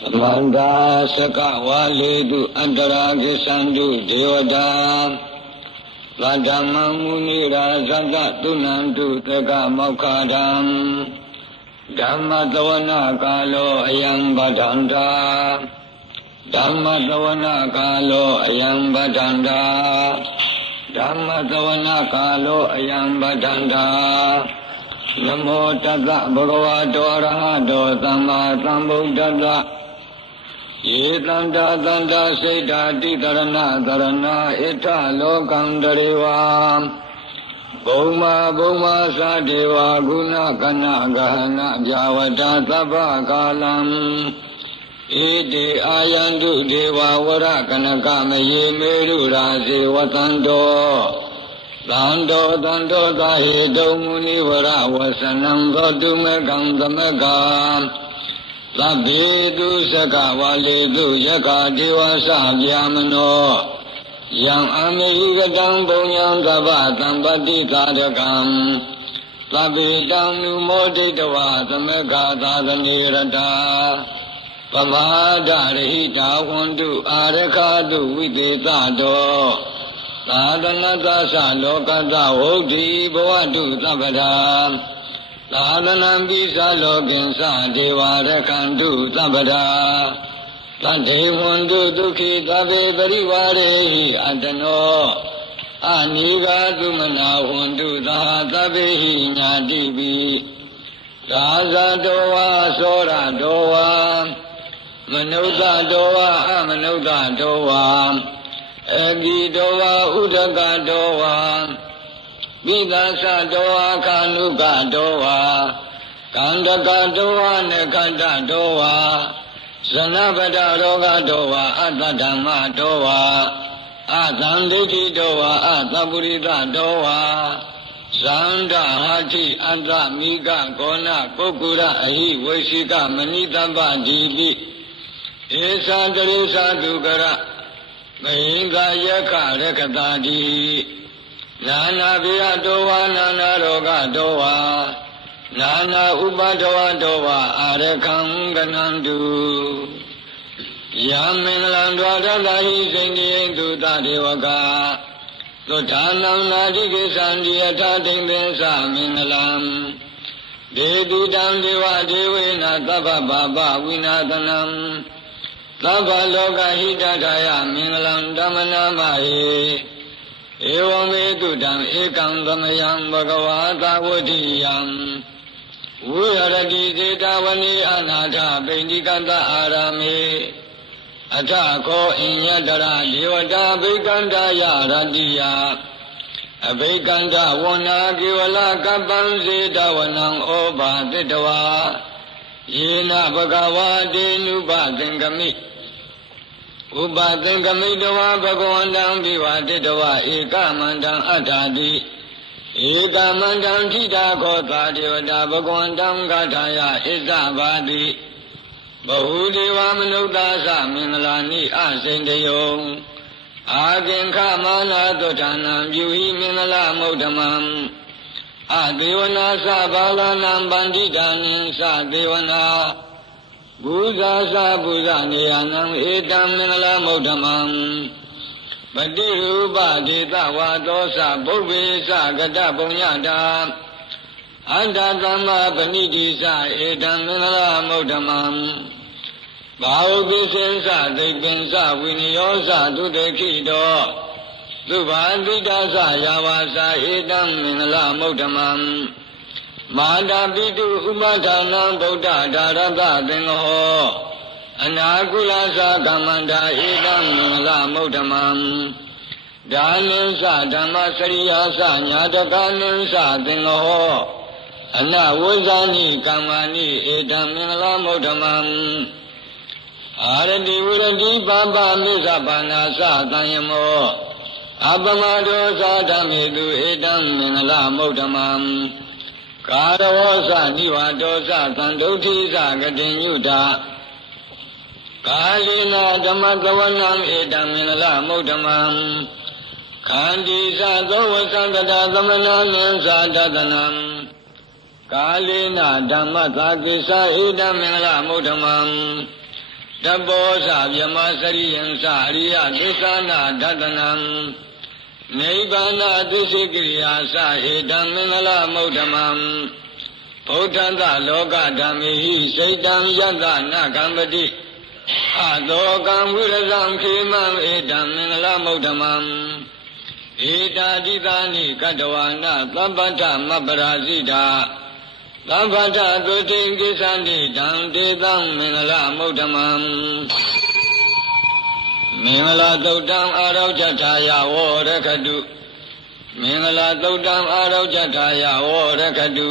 သမန္တာစကဝါလေတုအန္တရာကိသန္တုဒေဝတာသတ္တမမုနိရာဇတသုဏန္တုတကမောက္ခဒံဓမ္မသဝနာကာလောအယံဗဒန္တာဓမ္မသဝနာကာလောအယံဗဒန္တာဓမ္မသဝနာကာလောအယံဗဒန္တာနမောတတ္တဗုဒ္ဓဝါတောရဟတောသမ္မာသမ္ဗုဒ္ဓတ္တ ယေတန္တာတန္တာစိတ်ဓာတိတရဏတရဏဣထလောကံတရေဝါဘုံမာဘုံမာသာဒေဝဂုဏကနဂဟနဗျာဝတ္တသဗ္ဗကာလံဣတိအာယန္တုဒေဝဝရကနကမယေမေရုရာဇေဝတံတောသံတောသံတောသာဟေတုံမုနိဝရဝဆနံသောတုမေကံသမကံ သဗ္ဗေတုစကဝါလေတုယက္ခဒေဝသဗျာမနောယံအမေဟိကတံဘုံညံသဗ္ဗသံပတိသာရကံသဗ္ဗေတံနုမောဒိတဝသမက္ခသာသနေရတာပမာဒရဟိတာဝန္တုအာရခတုဝိသေသတောသာသနသသလောကသဝုဒ္ဓိဘဝတုသဗ္ဗတာ သာသနံပိသလောကင်္စဒေဝရခန္တုသဗ္ဗတာတတေဝန္တုဒုက္ခိသဗ္ဗေပရိဝါရေဟိအတနောအနိဃာတုမနာဝန္တုသာသဗ္ဗေဟိညာတိပိသာဇတောဝါသောရတောဝါမနုဿတောဝါအမနုဿတောဝါအဂိတောဝါဥဒကတောဝါ မိသသတောဝါခန္ဓုကတောဝါကန္တကတောဝါနေခန္တတောဝါဇနပဒရောဂတောဝါအတ္တဓမ္မတောဝါအသံဒိဋ္ဌိတောဝါအသပုရိသတောဝါဇန္ဒဟာတိအတ္တမိကကောဏပုဂ္ဂုရအဟိဝိရှိကမဏိတပ္ပဒီတိဧသံတရိသဒုကရမဟိကယက္ခရကတာတိ နာနာပိယတောဝါနာနာရောဂတောဝါနာနာဥပဒဝတောဝါအာရခံကနန္တုယမင်္ဂလံဒွါရတဟိစိန္တိယတုတဒေဝကသုထာနံနာတိကိသံဒီယထာတိံသေသမင်္ဂလံဒေတိတံဒေဝဒေဝေနသဗ္ဗပါပဝိနာသနံသဗ္ဗလောကဟိတထာယမင်္ဂလံဓမ္မနာမဟိ ဧဝမေတုတံဧကံသမယံဘဂဝါသာဝတိယံဝိရတိစေတဝနိအနာထပိဋိကတအာရမေအထခောအင်ယတရဒေဝတာဘိကန္တယရတိယအဘိကန္တဝနာကေဝလကပ္ပံစေတဝနံဩဘာတိတဝါယေနဘဂဝါတေနုပသင်္ကမိ ဥပသင်္ကမိတဝါဘဂဝန္တံဘိဝတိတဝါဧကမန္တံအတ္ထာတိဧကမန္တံထိတာခောသာဒေဝတာဘဂဝန္တံဂထာယဣဇဘာတိဘဟုဒေဝမနုဿာသမင်္ဂလာနိအစိန်တယုံအာကင်ခမာနာသုဌာနံပြုဟိမင်္ဂလာမௌဓမံအဒေဝနာသဘာလနံဗန္တိတာနိသဒေဝနာ ဘူဇာသဘူဇနေယနံဧတံမင်္ဂလာမௌဓမံပတိရူပဒေတဝါသောသဘုဗ္ဗေသကတပုံညတာအန္တသမ္မာပဏိတိသဧတံမင်္ဂလာမௌဓမံဘာဝပိစင်္စသိပ္ပင်္စဝိနယောသဒုတေခိတောသုဘာတိတသယာဝါစာဧတံမင်္ဂလာမௌဓမံ မာတာပိတုဥပဌာနံဗုဒ္ဓဒါရတသင်္ဃဟောအနာကုလသကမ္မန္တာဧတံမင်္ဂလာမௌဓမံဒါနိသဓမ္မစရိယာသညာတကနိသသင်္ဃဟောအနဝဇ္ဇာနိကမ္မာနိဧတံမင်္ဂလာမௌဓမံအာရတိဝရတိပါပမိစ္ဆပါဏာသတံယမောအပမဒောသာဓမေတုဧတံမင်္ဂလာမௌဓမံ ကာရဝောသနိဝါဒောသသံဒုဋ္ဌိသကတိညုတာကာလိနာဓမ္မသဝနံဧတံမင်္ဂလာမௌဓမံခန္တီသသောဝသံတတာသမဏနံသာတတနံကာလိနာဓမ္မသာကိစ္စဧတံမင်္ဂလာမௌဓမံတဘောဇဗြမစရိယံစအရိယသစ္စာနာဒတနံ နိဗ္ဗာန်သစ္စေကိရိယာစဟေတံမင်္ဂလမௌဓမံဗုဒ္ဓံသလောကဓမ္မေဟိစိတ်တံယတနာကံပတိအသောကံဝိရဇံခေမံဧတံမင်္ဂလမௌဓမံဧတာတိသာနိကတဝါနာသဗ္ဗတမပရာဇိတာသဗ္ဗတသုတိံကိသန္တိတံတေသံမင်္ဂလမௌဓမံ မင်္ဂလာသုတ်တံအာရောဇထာယဝရခတုမင်္ဂလာသုတ်တံအာရောဇထာယဝရခတု